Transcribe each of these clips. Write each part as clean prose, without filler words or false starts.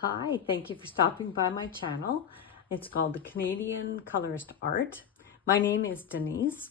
Hi, thank you for stopping by my channel. It's called the Canadian Colorist Art. My name is Denise,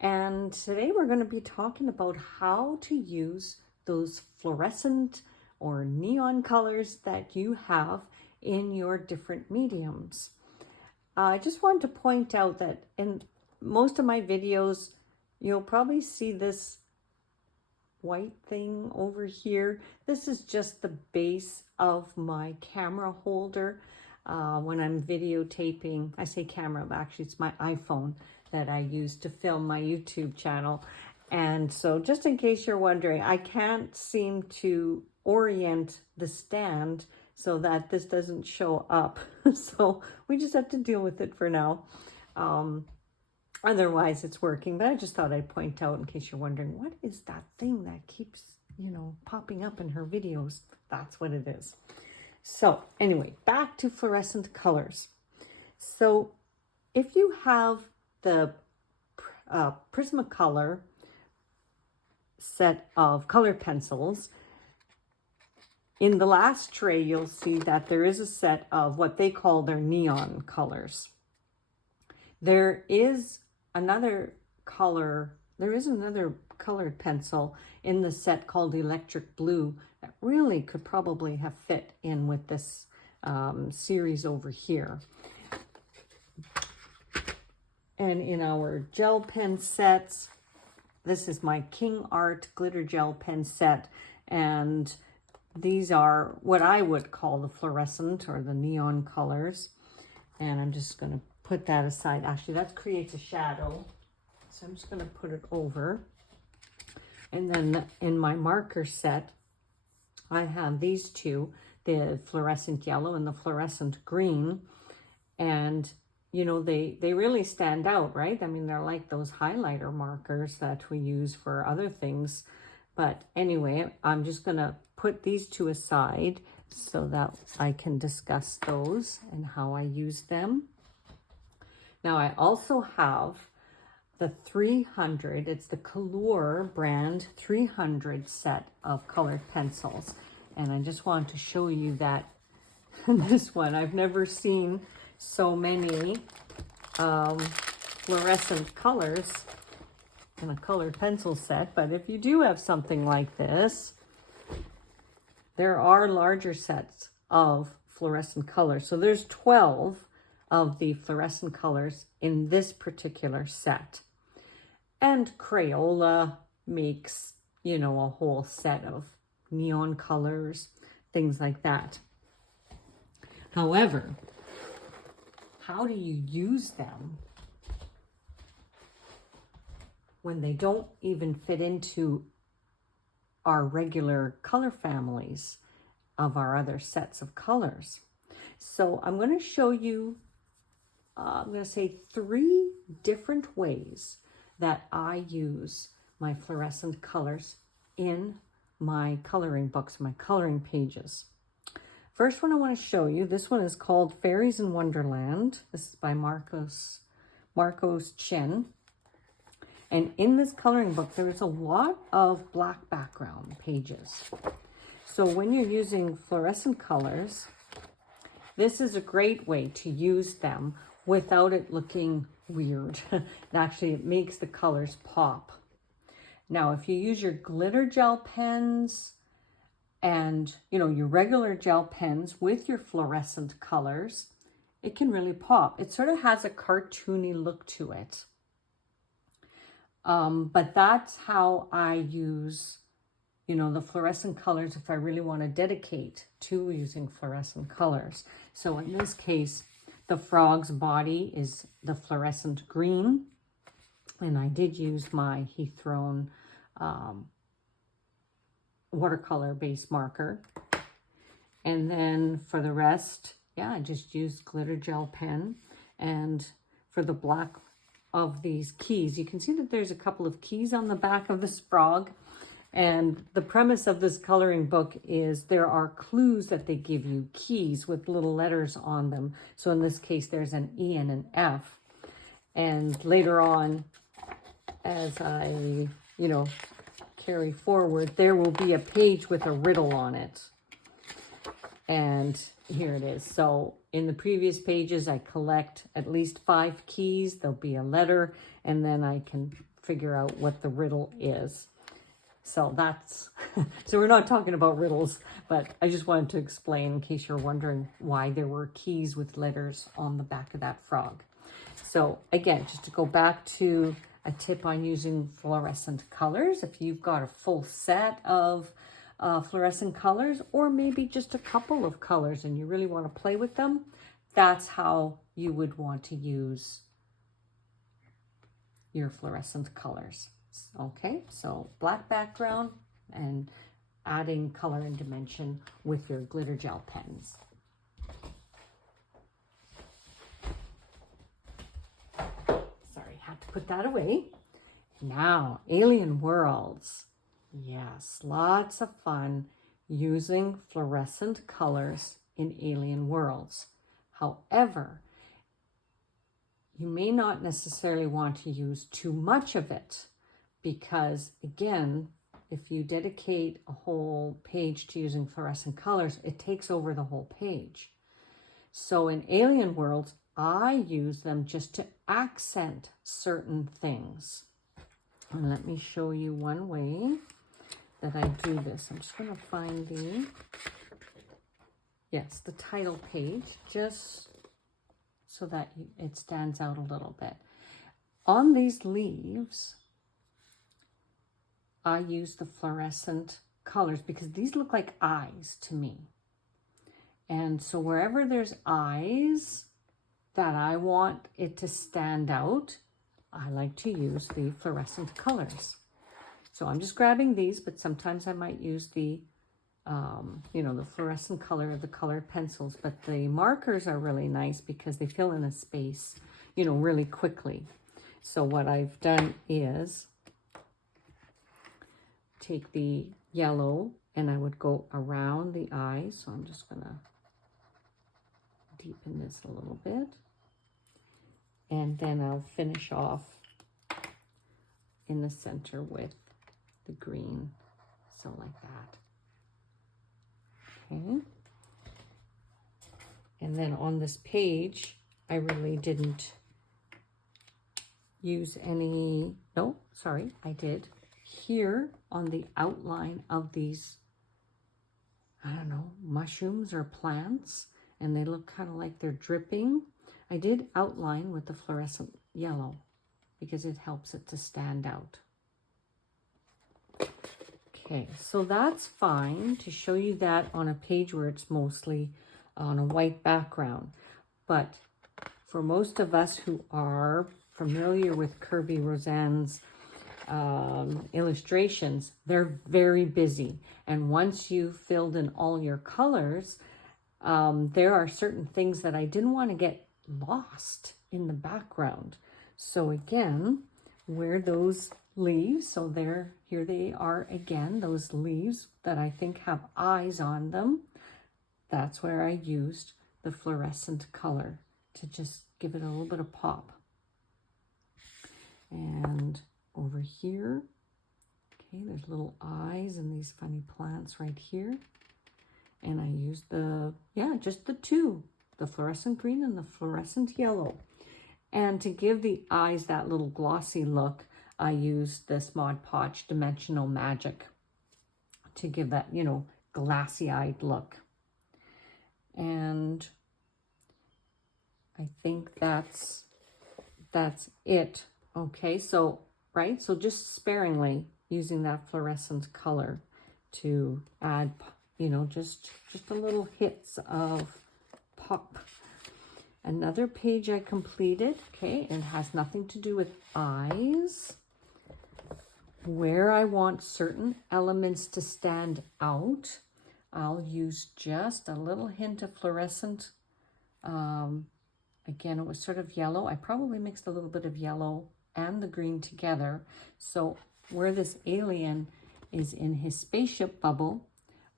and today we're going to be talking about how to use those fluorescent or neon colors that you have in your different mediums. I just wanted to point out that in most of my videos, you'll probably see this white thing over here. This is just the base of my camera holder when I'm videotaping. I say camera, but actually it's my iPhone that I use to film my YouTube channel. And so just in case you're wondering, I can't seem to orient the stand so that this doesn't show up. So we just have to deal with it for now. Otherwise it's working, but I just thought I'd point out in case you're wondering, what is that thing that keeps, popping up in her videos? That's what it is. So anyway, back to fluorescent colors. So if you have the Prismacolor set of color pencils, in the last tray, you'll see that there is a set of what they call their neon colors. There is another colored pencil in the set called Electric Blue that really could probably have fit in with this series over here. And in our gel pen sets, this is my King Art glitter gel pen set, and these are what I would call the fluorescent or the neon colors. And I'm just going to put that aside. Actually, that creates a shadow, so I'm just going to put it over. And then in my marker set, I have these two, the fluorescent yellow and the fluorescent green. And they really stand out, right? I mean, they're like those highlighter markers that we use for other things. But anyway, I'm just going to put these two aside so that I can discuss those and how I use them. Now I also have the 300, it's the Color brand 300 set of colored pencils. And I just want to show you that this one, I've never seen so many fluorescent colors in a colored pencil set. But if you do have something like this, there are larger sets of fluorescent colors. So there's 12 of the fluorescent colors in this particular set. And Crayola makes, a whole set of neon colors, things like that. However, how do you use them when they don't even fit into our regular color families of our other sets of colors? So I'm going to show you, I'm going to say 3 different ways that I use my fluorescent colors in my coloring books, my coloring pages. First one I want to show you, this one is called Fairies in Wonderland. This is by Marcos Chin. And in this coloring book, there is a lot of black background pages. So when you're using fluorescent colors, this is a great way to use them without it looking weird. Actually, it makes the colors pop. Now, if you use your glitter gel pens and, your regular gel pens with your fluorescent colors, it can really pop. It sort of has a cartoony look to it. But that's how I use, the fluorescent colors if I really want to dedicate to using fluorescent colors. So in this case, the frog's body is the fluorescent green. And I did use my Heath Throne watercolor base marker. And then for the rest, I just used glitter gel pen. And for the black of these keys, you can see that there's a couple of keys on the back of this frog. And the premise of this coloring book is there are clues that they give you, keys with little letters on them. So in this case, there's an E and an F. And later on, as I, carry forward, there will be a page with a riddle on it. And here it is. So in the previous pages, I collect at least 5 keys. There'll be a letter, and then I can figure out what the riddle is. So that's, so we're not talking about riddles, but I just wanted to explain in case you're wondering why there were keys with letters on the back of that frog. So again, just to go back to a tip on using fluorescent colors, if you've got a full set of fluorescent colors, or maybe just a couple of colors and you really want to play with them, that's how you would want to use your fluorescent colors. Okay, so black background and adding color and dimension with your glitter gel pens. Sorry, had to put that away. Now, alien worlds. Yes, lots of fun using fluorescent colors in alien worlds. However, you may not necessarily want to use too much of it because, again, if you dedicate a whole page to using fluorescent colors, it takes over the whole page. So in alien worlds, I use them just to accent certain things. And let me show you one way that I do this. I'm just going to find the title page, just so that it stands out a little bit. On these leaves, I use the fluorescent colors because these look like eyes to me. And so wherever there's eyes that I want it to stand out, I like to use the fluorescent colors. So I'm just grabbing these, but sometimes I might use the, the fluorescent color of the colored pencils. But the markers are really nice because they fill in a space, really quickly. So what I've done is take the yellow and I would go around the eyes. So I'm just going to deepen this a little bit. And then I'll finish off in the center with the green, so like that. Okay. And then on this page, I really didn't use any, no, sorry, I did. Here on the outline of these, I don't know, mushrooms or plants, and they look kind of like they're dripping. I did outline with the fluorescent yellow because it helps it to stand out. Okay, so that's fine to show you that on a page where it's mostly on a white background. But for most of us who are familiar with Kerby Rosanes illustrations, they're very busy. And once you've filled in all your colors, there are certain things that I didn't want to get lost in the background. So again, where those leaves, so here they are again, those leaves that I think have eyes on them, that's where I used the fluorescent color to just give it a little bit of pop. And over here, okay, there's little eyes and these funny plants right here. And I used just the two, the fluorescent green and the fluorescent yellow. And to give the eyes that little glossy look, I used this Mod Podge Dimensional Magic to give that, glassy-eyed look. And I think that's it. Okay, so, right, so just sparingly using that fluorescent color to add, just a little hits of pop. Another page I completed, okay, and has nothing to do with eyes. Where I want certain elements to stand out, I'll use just a little hint of fluorescent. Again, it was sort of yellow. I probably mixed a little bit of yellow and the green together. So where this alien is in his spaceship bubble,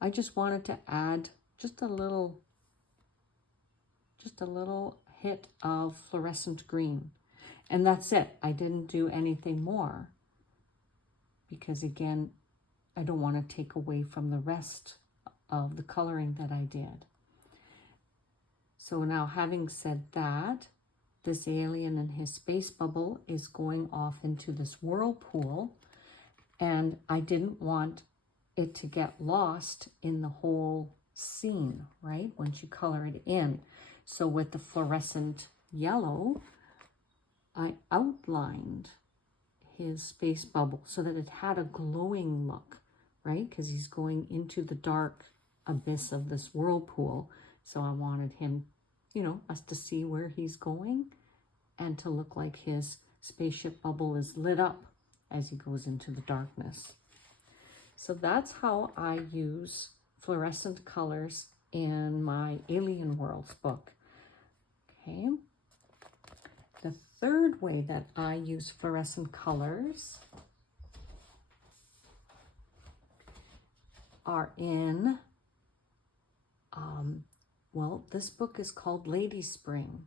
I just wanted to add just a little hit of fluorescent green. And that's it. I didn't do anything more because, again, I don't want to take away from the rest of the coloring that I did. So now, having said that, this alien and his space bubble is going off into this whirlpool, and I didn't want it to get lost in the whole scene, right? Once you color it in. So with the fluorescent yellow, I outlined his space bubble so that it had a glowing look, right? Because he's going into the dark abyss of this whirlpool. So I wanted him, you know, us to see where he's going and to look like his spaceship bubble is lit up as he goes into the darkness. So that's how I use fluorescent colors in my Alien Worlds book. Okay. The third way that I use fluorescent colors are in, well, this book is called Lady Spring.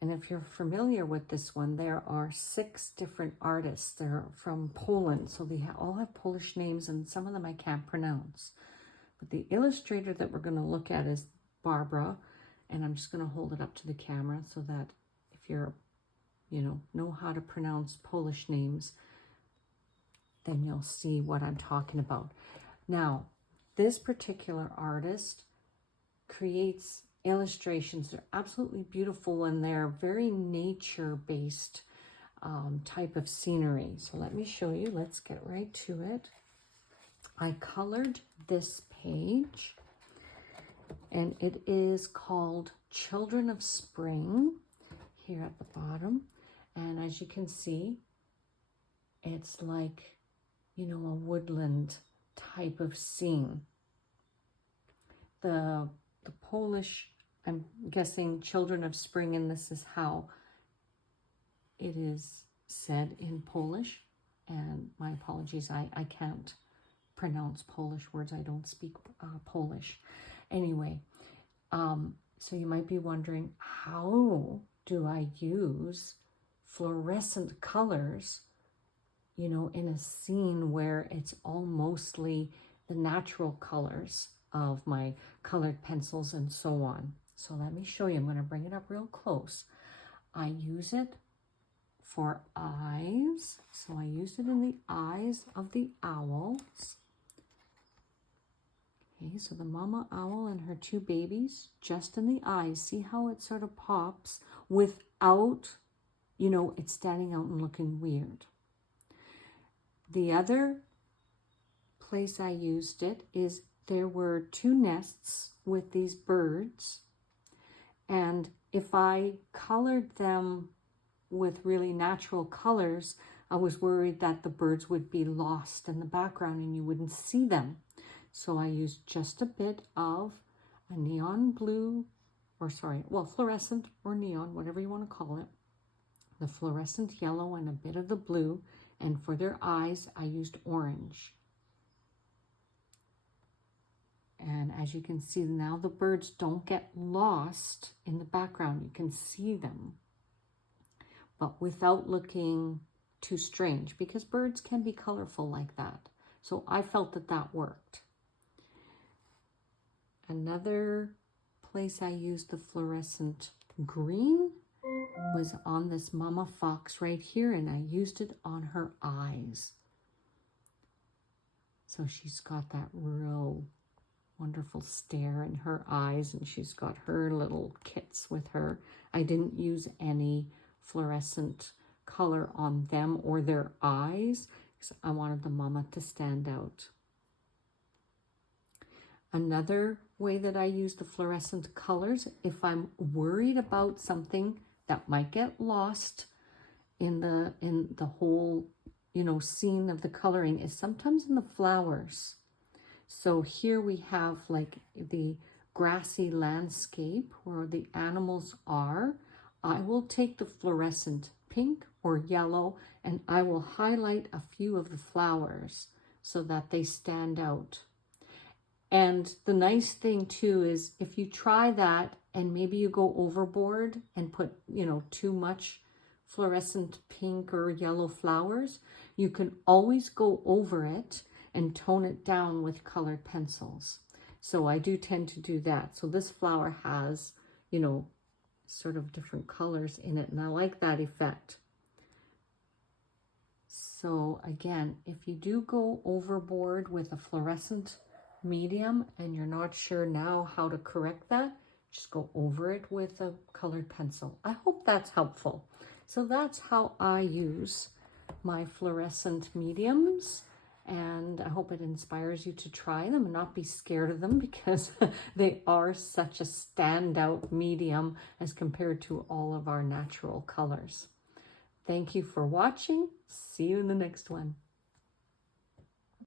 And if you're familiar with this one, there are 6 different artists. They're from Poland, so they all have Polish names, and some of them I can't pronounce. But the illustrator that we're going to look at is Barbara, and I'm just going to hold it up to the camera so that if you're, you know how to pronounce Polish names, then you'll see what I'm talking about. Now, this particular artist creates illustrations. They're absolutely beautiful, and they're very nature-based type of scenery. So let me show you. Let's get right to it. I colored this page, and it is called Children of Spring here at the bottom. And as you can see, it's like, you know, a woodland type of scene. The Polish, I'm guessing Children of Spring, and this is how it is said in Polish. And my apologies, I can't pronounce Polish words. I don't speak Polish. Anyway, so you might be wondering, how do I use fluorescent colors, you know, in a scene where it's all mostly the natural colors of my colored pencils and so on. So let me show you. I'm going to bring it up real close. I use it for eyes. So I used it in the eyes of the owls. Okay, so the mama owl and her 2 babies, just in the eyes. See how it sort of pops without, you know, it standing out and looking weird. The other place I used it is there were 2 nests with these birds, and if I colored them with really natural colors, I was worried that the birds would be lost in the background and you wouldn't see them. So I used just a bit of a neon blue, or sorry, well, fluorescent or neon, whatever you want to call it, the fluorescent yellow and a bit of the blue, and for their eyes, I used orange. And as you can see now, the birds don't get lost in the background. You can see them, but without looking too strange, because birds can be colorful like that. So I felt that that worked. Another place I used the fluorescent green was on this mama fox right here, and I used it on her eyes. So she's got that real wonderful stare in her eyes, and she's got her little kits with her. I didn't use any fluorescent color on them or their eyes because I wanted the mama to stand out. Another way that I use the fluorescent colors, if I'm worried about something that might get lost in the whole, you know, scene of the coloring, is sometimes in the flowers. So here we have like the grassy landscape where the animals are. I will take the fluorescent pink or yellow and I will highlight a few of the flowers so that they stand out. And the nice thing too is if you try that and maybe you go overboard and put, you know, too much fluorescent pink or yellow flowers, you can always go over it and tone it down with colored pencils. So I do tend to do that. So this flower has, you know, sort of different colors in it. And I like that effect. So again, if you do go overboard with a fluorescent medium and you're not sure now how to correct that, just go over it with a colored pencil. I hope that's helpful. So that's how I use my fluorescent mediums, and I hope it inspires you to try them and not be scared of them, because they are such a standout medium as compared to all of our natural colors. Thank you for watching. See you in the next one.